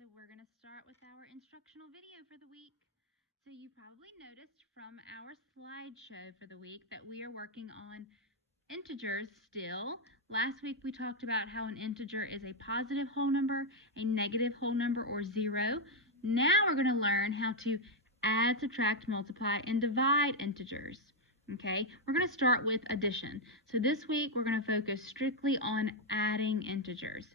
So we're going to start with our instructional video for the week. So you probably noticed from our slideshow for the week that we are working on integers still. Last week we talked about how an integer is a positive whole number, a negative whole number, or zero. Now we're going to learn how to add, subtract, multiply, and divide integers. Okay, we're going to start with addition. So this week we're going to focus strictly on adding integers.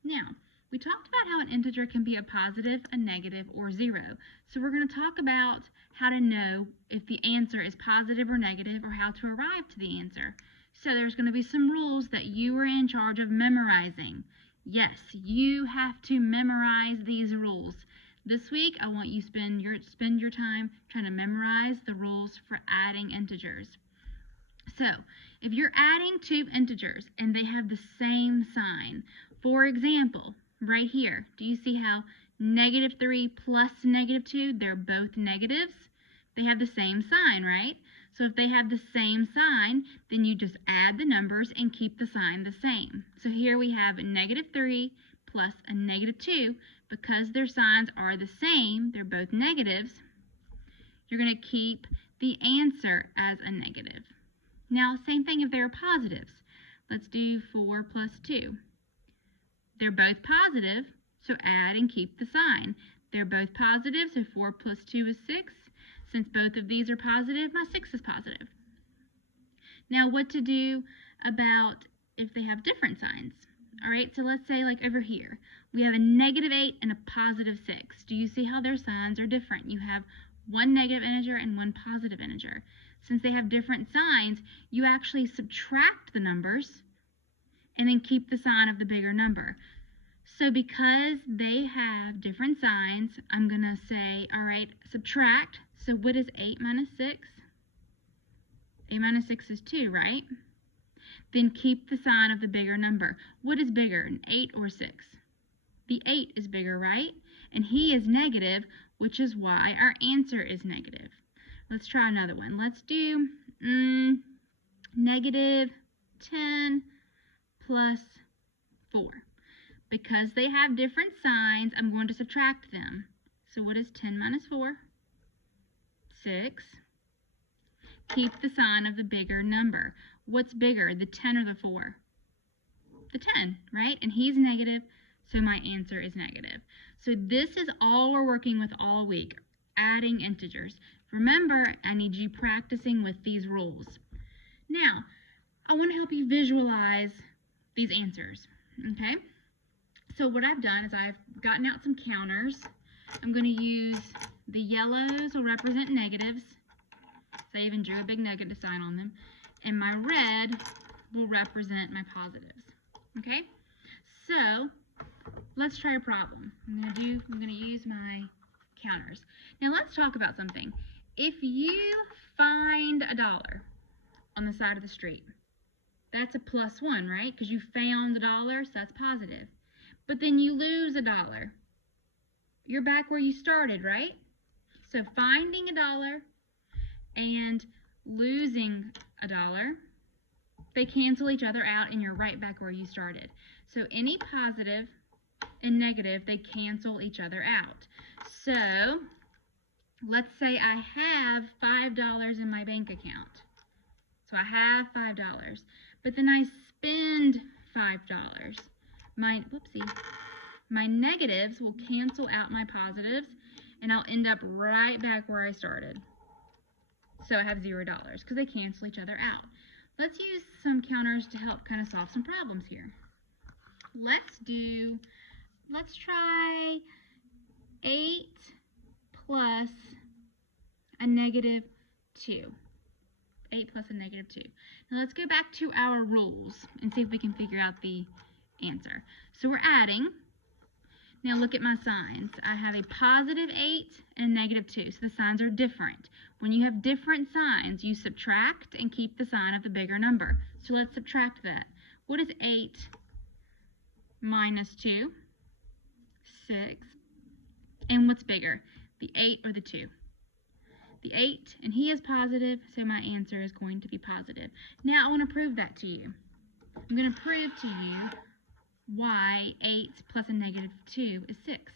Now, we talked about how an integer can be a positive, a negative, or zero. So we're going to talk about how to know if the answer is positive or negative, or how to arrive to the answer. So there's going to be some rules that you are in charge of memorizing. Yes, you have to memorize these rules. This week, I want you to spend your time trying to memorize the rules for adding integers. So, if you're adding two integers and they have the same sign, for example, right here, do you see how -3 plus -2, they're both negatives? They have the same sign, right? So if they have the same sign, then you just add the numbers and keep the sign the same. So here we have a -3 plus a -2. Because their signs are the same, they're both negatives, you're going to keep the answer as a negative. Now, same thing if they're positives. Let's do 4 plus 2. They're both positive, so add and keep the sign. They're both positive, so 4 plus 2 is 6. Since both of these are positive, my 6 is positive. Now, what to do about if they have different signs? All right, so let's say like over here, we have a -8 and a positive 6. Do you see how their signs are different? You have one negative integer and one positive integer. Since they have different signs, you actually subtract the numbers and then keep the sign of the bigger number. So because they have different signs, I'm going to say, all right, subtract. So what is 8 minus 6? 8 minus 6 is 2, right? Then keep the sign of the bigger number. What is bigger, an 8 or 6? The 8 is bigger, right? And he is negative, which is why our answer is negative. Let's try another one. Let's do -10 plus 4. Because they have different signs, I'm going to subtract them. So what is 10 minus 4? 6. Keep the sign of the bigger number. What's bigger, the 10 or the 4? The 10, right? And he's negative, so my answer is negative. So this is all we're working with all week, adding integers. Remember, I need you practicing with these rules. Now, I want to help you visualize these answers, okay? So what I've done is I've gotten out some counters. I'm going to use the yellows will represent negatives. So I even drew a big negative sign on them. And my red will represent my positives. Okay? So let's try a problem. I'm going to use my counters. Now let's talk about something. If you find $1 on the side of the street, that's a +1, right? Because you found $1, so that's positive. But then you lose $1. You're back where you started, right? So finding $1 and losing $1, they cancel each other out and you're right back where you started. So any positive and negative, they cancel each other out. So let's say I have $5 in my bank account. So I have $5, but then I spend $5. My negatives will cancel out my positives and I'll end up right back where I started. So I have $0 because they cancel each other out. Let's use some counters to help kind of solve some problems here. Let's try 8 plus a -2. 8 plus a -2. Now let's go back to our rules and see if we can figure out the answer. So we're adding. Now look at my signs. I have a +8 and a -2, so the signs are different. When you have different signs, you subtract and keep the sign of the bigger number. So let's subtract that. What is 8 minus 2? 6. And what's bigger, the 8 or the 2? The 8, and he is positive, so my answer is going to be positive. Now I want to prove that to you. I'm going to prove to you why 8 plus a -2 is 6.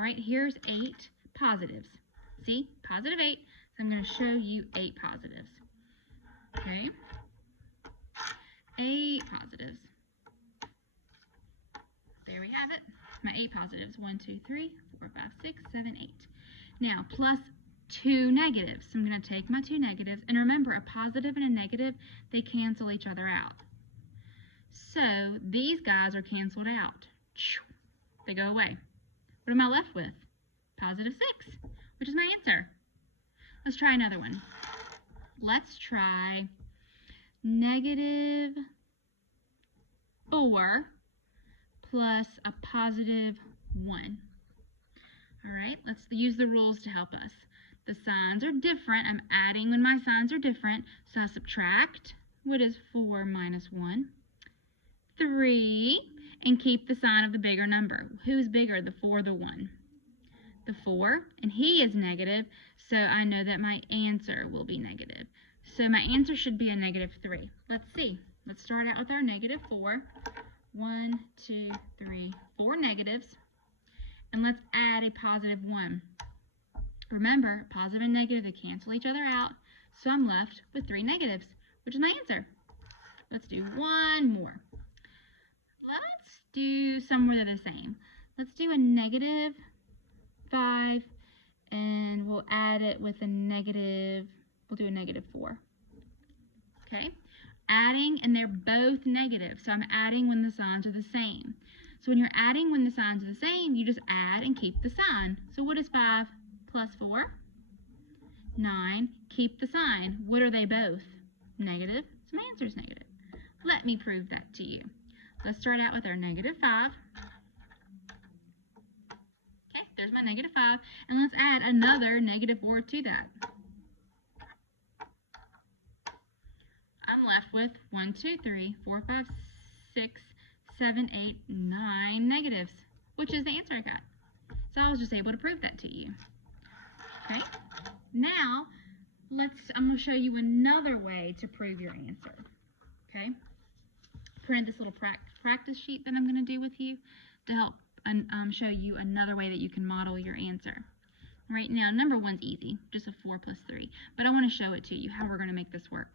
All right, here's 8 positives. See, positive 8. So I'm going to show you 8 positives. Okay, 8 positives. There we have it. My 8 positives. 1, 2, 3, 4, 5, 6, 7, 8. Now, plus 2 negatives. So I'm going to take my 2 negatives. And remember, a positive and a negative, they cancel each other out. So these guys are canceled out. They go away. What am I left with? Positive 6, which is my answer. Let's try another one. Let's try negative 4 plus a positive 1. All right, let's use the rules to help us. The signs are different. I'm adding when my signs are different. So I subtract. What is 4 minus 1? 3. And keep the sign of the bigger number. Who's bigger, the 4 or the 1? The 4. And he is negative, so I know that my answer will be negative. So my answer should be a negative 3. Let's see. Let's start out with our negative 4. 1, 2, 3, 4 negatives. And let's add a positive 1. Remember, positive and negative, they cancel each other out. So I'm left with 3 negatives, which is my answer. Let's do one more. Let's do somewhere they're the same. Let's do a negative 5, and we'll add it with a negative, we'll do a negative 4. Okay? Adding, and they're both negative, so I'm adding when the signs are the same. So when you're adding when the signs are the same, you just add and keep the sign. So what is 5 plus 4? 9. Keep the sign. What are they both? Negative. So my answer is negative. Let me prove that to you. Let's start out with our negative 5. Okay, there's my negative 5. And let's add another negative 4 to that. I'm left with 1, 2, 3, 4, 5, 6, 7, 8, 9 negatives, which is the answer I got. So I was just able to prove that to you. Okay, now I'm going to show you another way to prove your answer. Okay, print this little practice sheet that I'm going to do with you to help show you another way that you can model your answer. Right now, number 1's easy, just a 4 plus 3, but I want to show it to you how we're going to make this work.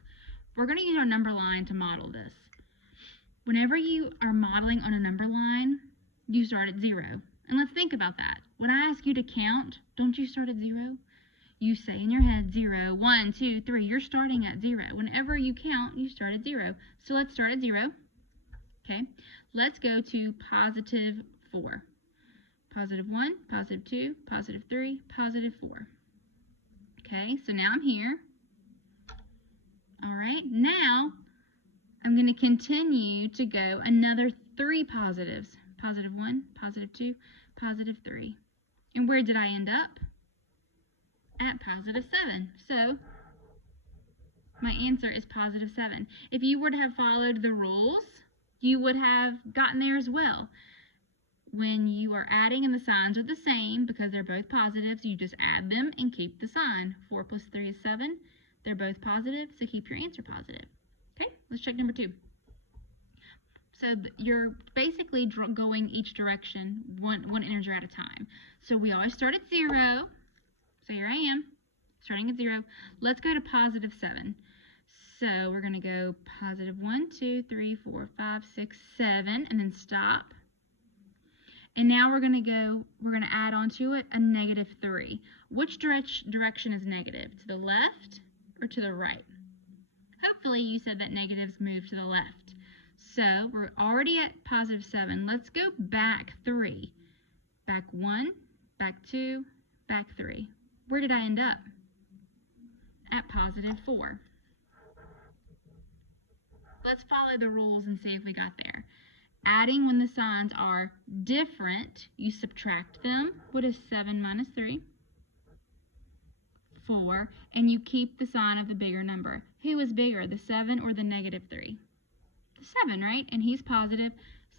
We're going to use our number line to model this. Whenever you are modeling on a number line, you start at 0. And let's think about that. When I ask you to count, don't you start at 0? You say in your head 0, 1, 2, 3. You're starting at 0. Whenever you count, you start at 0. So let's start at 0. Okay. Let's go to positive 4. Positive 1, positive 2, positive 3, positive 4. Okay, so now I'm here. All right, now I'm going to continue to go another 3 positives. Positive 1, positive 2, positive 3. And where did I end up? At positive 7. So my answer is positive 7. If you were to have followed the rules, you would have gotten there as well. When you are adding and the signs are the same, because they're both positives, you just add them and keep the sign. 4 plus 3 is 7. They're both positive, so keep your answer positive. Okay, let's check number 2. So you're basically going each direction, one integer at a time. So we always start at 0. So here I am, starting at 0. Let's go to positive 7. So we're going to go positive 1, 2, 3, 4, 5, 6, 7, and then stop. And now we're going to add onto it a negative 3. Which direction is negative? To the left or to the right? Hopefully you said that negatives move to the left. So we're already at positive 7. Let's go back 3. Back 1, back 2, back 3. Where did I end up? At positive 4. Let's follow the rules and see if we got there. Adding when the signs are different, you subtract them. What is 7 minus 3? 4. And you keep the sign of the bigger number. Who is bigger, the 7 or the negative 3? The 7, right? And he's positive,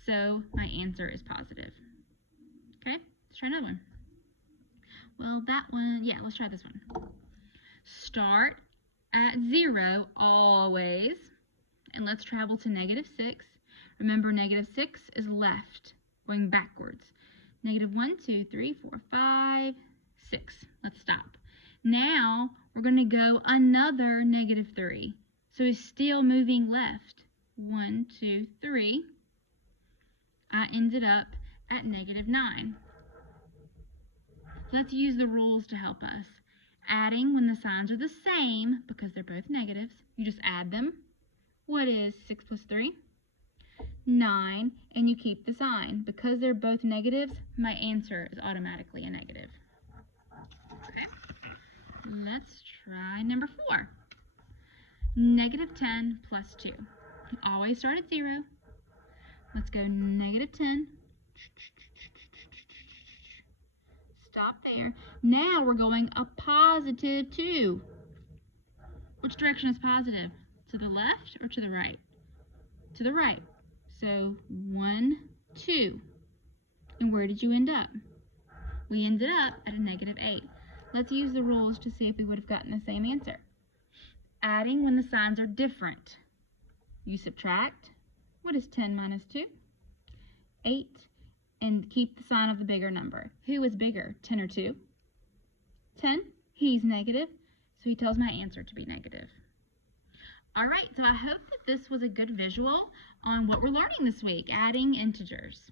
so my answer is positive. Okay, let's try another one. Well, that one, yeah, let's try this one. Start at 0 always, and let's travel to negative 6. Remember, negative 6 is left, going backwards. Negative 1, 2, 3, 4, 5, 6. Let's stop. Now we're going to go another negative 3. So it's still moving left. 1, 2, 3. I ended up at negative 9. Let's use the rules to help us. Adding when the signs are the same, because they're both negatives, you just add them. What is 6 plus 3? 9, and you keep the sign. Because they're both negatives, my answer is automatically a negative. Okay, let's try number 4. Negative 10 plus 2. Always start at 0. Let's go negative 10. Stop there. Now we're going a positive 2. Which direction is positive? To the left or to the right? To the right. So 1, 2. And where did you end up? We ended up at a negative 8. Let's use the rules to see if we would have gotten the same answer. Adding when the signs are different. You subtract. What is 10 minus 2? 8. And keep the sign of the bigger number. Who is bigger, 10 or 2? 10. He's negative, so he tells my answer to be negative. All right, so I hope that this was a good visual on what we're learning this week, adding integers.